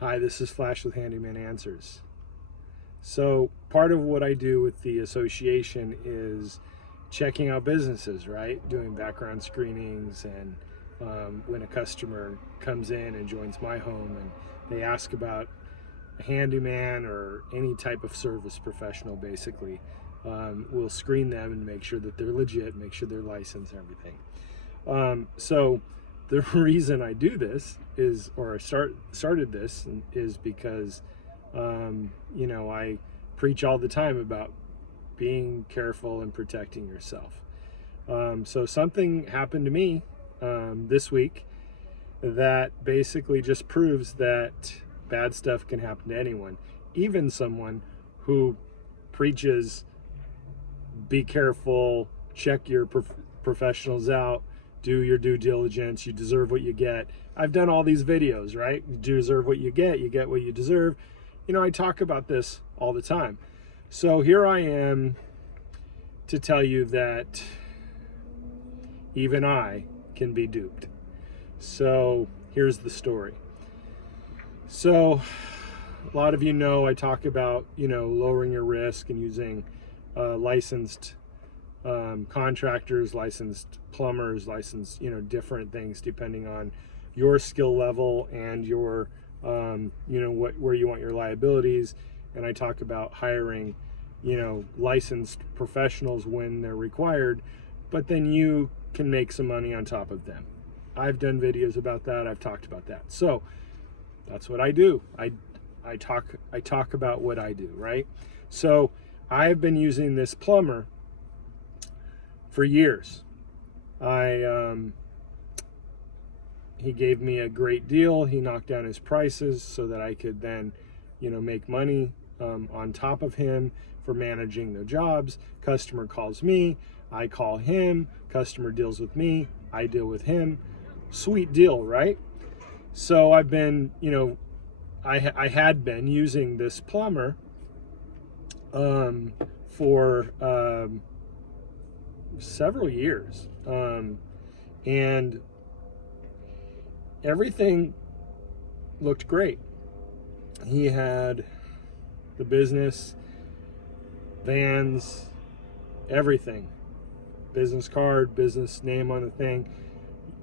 Hi, this is Flash with Handyman Answers. So part of what I do with the association is checking out businesses, right? Doing background screenings, and when a customer comes in and joins my home and they ask about a handyman or any type of service professional, basically, we'll screen them and make sure that they're legit, make sure they're licensed and everything. So the reason I do this is, or started this, is because, I preach all the time about being careful and protecting yourself. So something happened to me this week that basically just proves that bad stuff can happen to anyone, even someone who preaches be careful, check your professionals out, do your due diligence, you deserve what you get. I've done all these videos, right? You deserve what you get what you deserve. I talk about this all the time. So here I am to tell you that even I can be duped. So here's the story. So a lot of you know I talk about, lowering your risk and using licensed contractors, licensed plumbers, licensed, different things depending on your skill level and your, where you want your liabilities. And I talk about hiring, licensed professionals when they're required, but then you can make some money on top of them. I've done videos about that. I've talked about that. So that's what I do. I talk about what I do, right? So I've been using this plumber for years. He gave me a great deal. He knocked down his prices so that I could then, make money on top of him for managing the jobs. Customer calls me, I call him. Customer deals with me, I deal with him. Sweet deal, right? So I've been, I had been using this plumber for several years, and everything looked great. He had the business, vans, everything, business card, business name on the thing.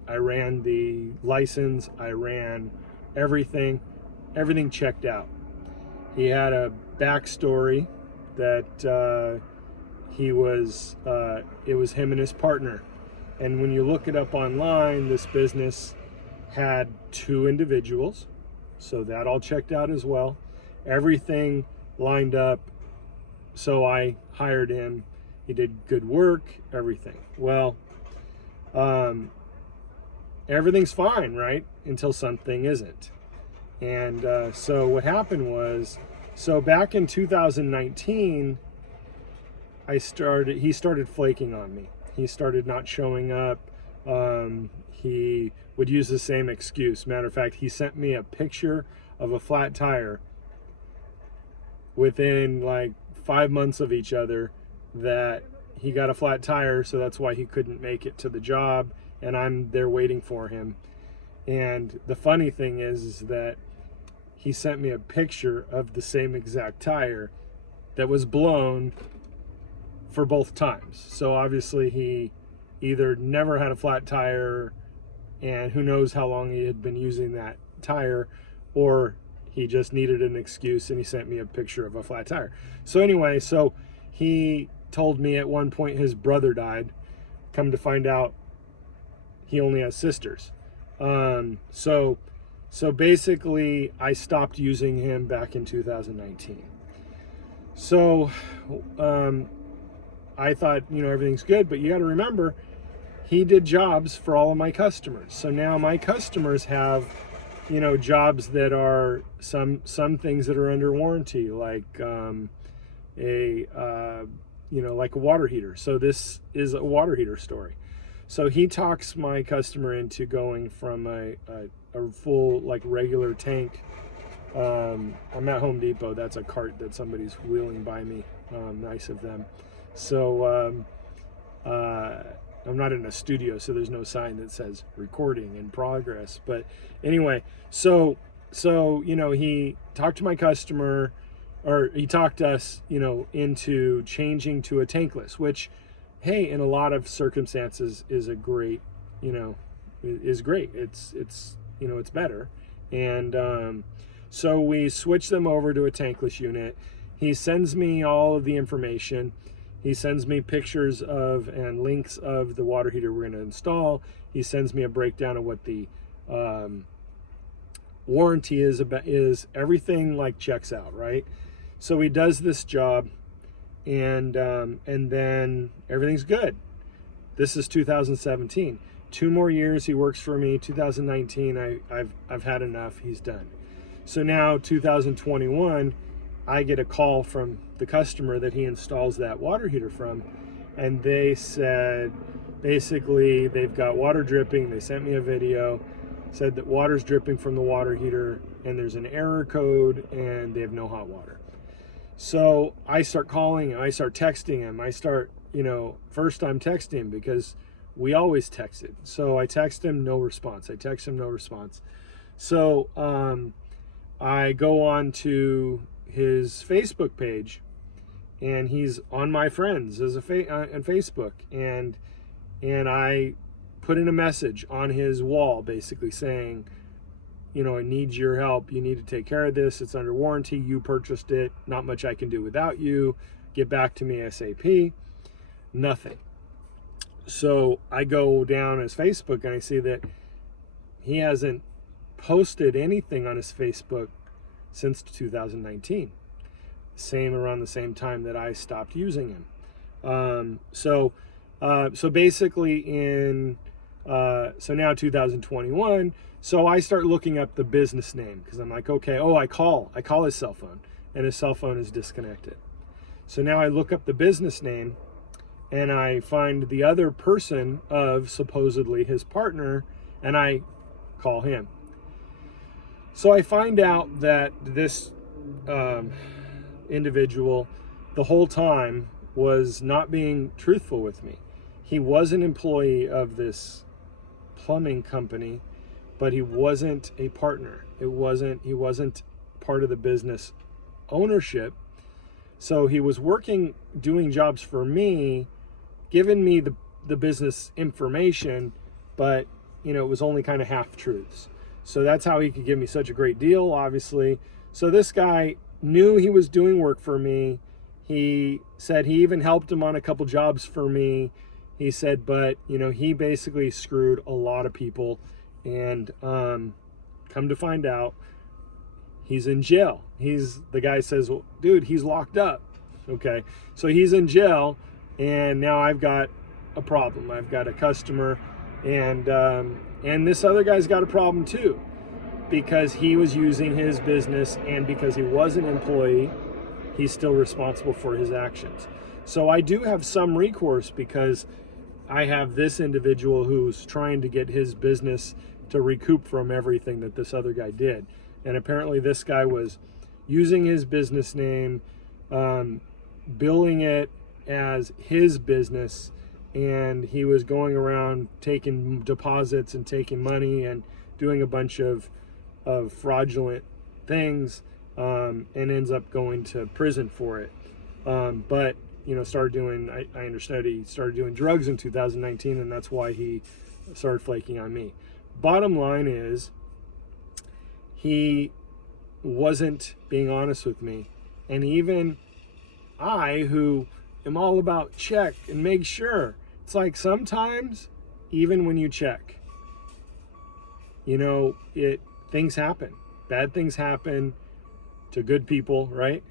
I ran the license, I ran everything checked out. He had a backstory that it was him and his partner. And when you look it up online, this business had 2 individuals. So that all checked out as well. Everything lined up. So I hired him. He did good work, everything. Well, everything's fine, right? Until something isn't. And so what happened was, back in 2019, he started flaking on me. He started not showing up. He would use the same excuse. Matter of fact, he sent me a picture of a flat tire within like 5 months of each other, that he got a flat tire, so that's why he couldn't make it to the job, and I'm there waiting for him. And the funny thing is that he sent me a picture of the same exact tire that was blown for both times. So obviously he either never had a flat tire, and who knows how long he had been using that tire, or he just needed an excuse and he sent me a picture of a flat tire. So anyway, so he told me at one point his brother died. Come to find out, he only has sisters. So basically I stopped using him back in 2019. So I thought, everything's good, but you got to remember, he did jobs for all of my customers. So now my customers have, jobs that are some things that are under warranty, like like a water heater. So this is a water heater story. So he talks my customer into going from a full, like, regular tank. I'm at Home Depot. That's a cart that somebody's wheeling by me. Nice of them. So I'm not in a studio, so there's no sign that says recording in progress. But anyway, so So, he talked to my customer, or he talked us, into changing to a tankless, which, hey, in a lot of circumstances is a great, is great. It's better. And so we switch them over to a tankless unit. He sends me all of the information. He sends me pictures of and links of the water heater we're going to install. He sends me a breakdown of what the warranty is about. Everything like checks out, right? So he does this job, and then everything's good. This is 2017. 2 more years he works for me. 2019, I've had enough. He's done. So now 2021, I get a call from the customer that he installs that water heater from, and they said basically they've got water dripping. They sent me a video, said that water's dripping from the water heater and there's an error code and they have no hot water. So I start calling him, I start texting him, first I'm texting him because we always texted. So I text him, no response. I text him, no response. So I go on to his Facebook page, and he's on my friends as on Facebook, and I put in a message on his wall basically saying, I need your help. You need to take care of this. It's under warranty. You purchased it. Not much I can do without you. Get back to me ASAP. Nothing. So I go down his Facebook and I see that he hasn't posted anything on his Facebook since 2019. Around the same time that I stopped using him. So basically so now 2021, so I start looking up the business name because I'm like, okay, I call his cell phone and his cell phone is disconnected. So now I look up the business name and I find the other person of supposedly his partner and I call him. So I find out that this individual the whole time was not being truthful with me. He was an employee of this plumbing company, but he wasn't a partner. He wasn't part of the business ownership. So he was doing jobs for me, giving me the business information, but it was only kind of half truths. So that's how he could give me such a great deal, obviously. So this guy knew he was doing work for me. He said he even helped him on a couple jobs for me. He said, but he basically screwed a lot of people, and come to find out, he's in jail. The guy says, well, dude, he's locked up. Okay, so he's in jail, and now I've got a problem. I've got a customer, and this other guy's got a problem too, because he was using his business, and because he was an employee, he's still responsible for his actions. So I do have some recourse because I have this individual who's trying to get his business to recoup from everything that this other guy did. And apparently this guy was using his business name, billing it as his business, and he was going around taking deposits and taking money and doing a bunch of fraudulent things, and ends up going to prison for it. But started doing, I understood he started doing drugs in 2019, and that's why he started flaking on me. Bottom line is, he wasn't being honest with me. And even I, who am all about check and make sure, it's like sometimes, even when you check, things happen. Bad things happen to good people, right?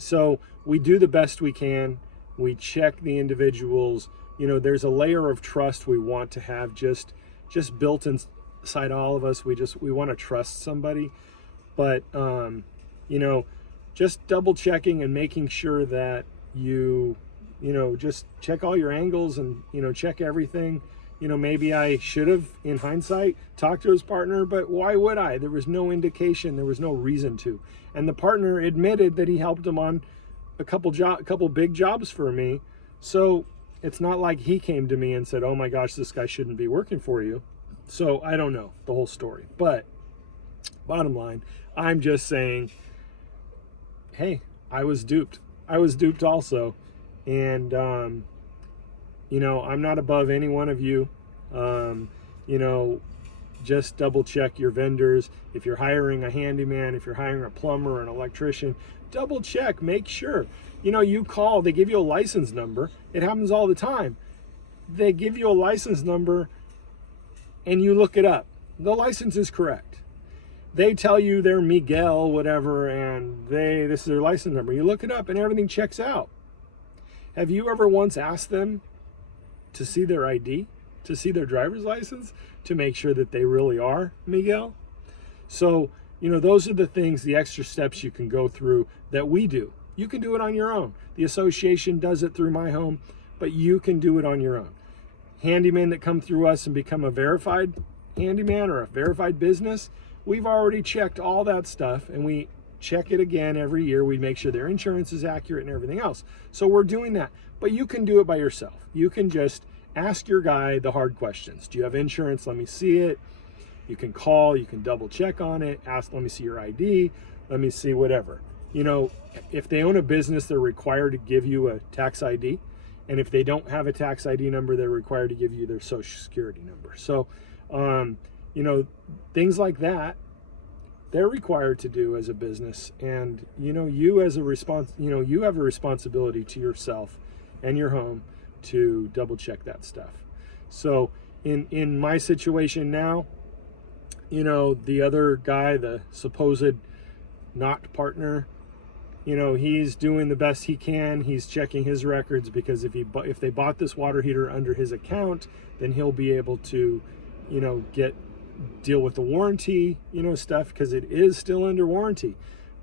So we do the best we can. We check the individuals. There's a layer of trust we want to have just built inside all of us. We want to trust somebody, but just double checking and making sure that you just check all your angles and check everything. Maybe I should have, in hindsight, talked to his partner, but why would I? There was no indication, there was no reason to. And the partner admitted that he helped him on a couple big jobs for me. So it's not like he came to me and said, oh my gosh, this guy shouldn't be working for you. So I don't know the whole story, but bottom line, I'm just saying, hey, I was duped. I was duped also. And, you know, I'm not above any one of you. You know, just double check your vendors. If you're hiring a handyman, if you're hiring a plumber or an electrician, double check, make sure. You know, you call, they give you a license number. It happens all the time. They give you a license number and you look it up. The license is correct. They tell you they're Miguel, whatever, and this is their license number. You look it up and everything checks out. Have you ever once asked them to see their ID, to see their driver's license, to make sure that they really are Miguel? So, you know, those are the things, the extra steps you can go through that we do. You can do it on your own. The association does it through My Home, but you can do it on your own. Handymen that come through us and become a verified handyman or a verified business, we've already checked all that stuff, and we check it again every year. We make sure their insurance is accurate and everything else. So we're doing that, but you can do it by yourself. You can just ask your guy the hard questions. Do you have insurance? Let me see it. You can call, you can double check on it, ask, let me see your ID, let me see whatever. You know, if they own a business, they're required to give you a tax ID. And if they don't have a tax ID number, they're required to give you their social security number. So, you know, things like that, they're required to do as a business. And, you know, you as a you have a responsibility to yourself and your home to double check that stuff. So in my situation now, you know, the other guy, the supposed not partner, you know, he's doing the best he can. He's checking his records, because if they bought this water heater under his account, then he'll be able to, you know, deal with the warranty, you know, stuff, because it is still under warranty.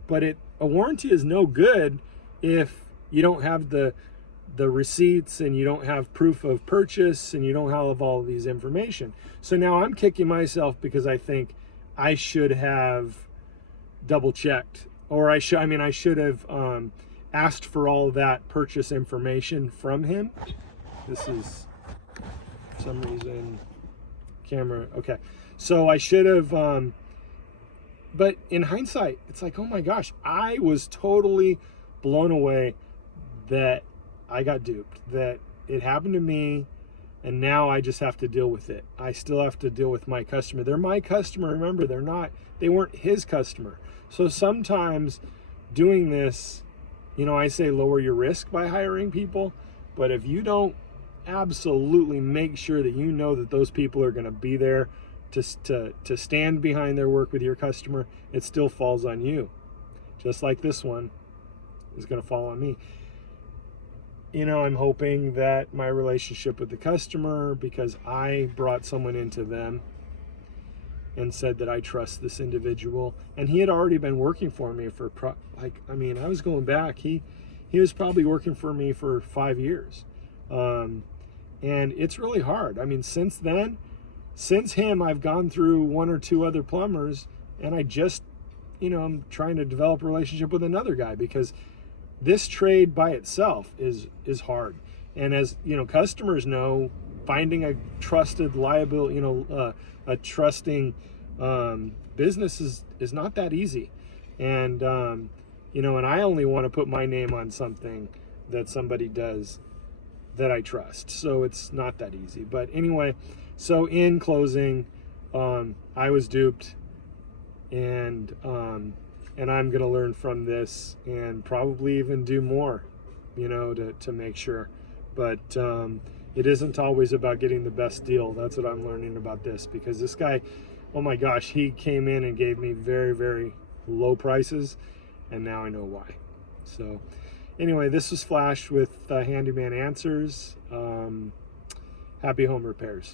But a warranty is no good if you don't have the receipts and you don't have proof of purchase and you don't have all of these information. So now I'm kicking myself because I think I should have double checked, or I should have asked for all that purchase information from him. This is, for some reason, camera. Okay. So I should have, but in hindsight, it's like, oh my gosh, I was totally blown away that I got duped, that it happened to me, and now I just have to deal with it. I still have to deal with my customer. They're my customer. Remember, they weren't his customer. So sometimes doing this, you know, I say lower your risk by hiring people, but if you don't absolutely make sure that you know that those people are going to be there to stand behind their work with your customer, it still falls on you. Just like this one is going to fall on me. You know, I'm hoping that my relationship with the customer, because I brought someone into them and said that I trust this individual, and he had already been working for me for I was going back, he was probably working for me for 5 years, and it's really hard. I mean, since him, I've gone through 1 or 2 other plumbers, and I just, you know, I'm trying to develop a relationship with another guy, because this trade by itself is hard. And as you know, customers know, finding a trusted, liable, you know, a trusting business is not that easy. And you know, and I only want to put my name on something that somebody does that I trust, so it's not that easy. But anyway, so in closing, I was duped, and I'm gonna learn from this and probably even do more, you know, to make sure. But it isn't always about getting the best deal. That's what I'm learning about this, because this guy, oh my gosh, he came in and gave me very, very low prices, and now I know why. So anyway, this was Flash with Handyman Answers. Happy home repairs.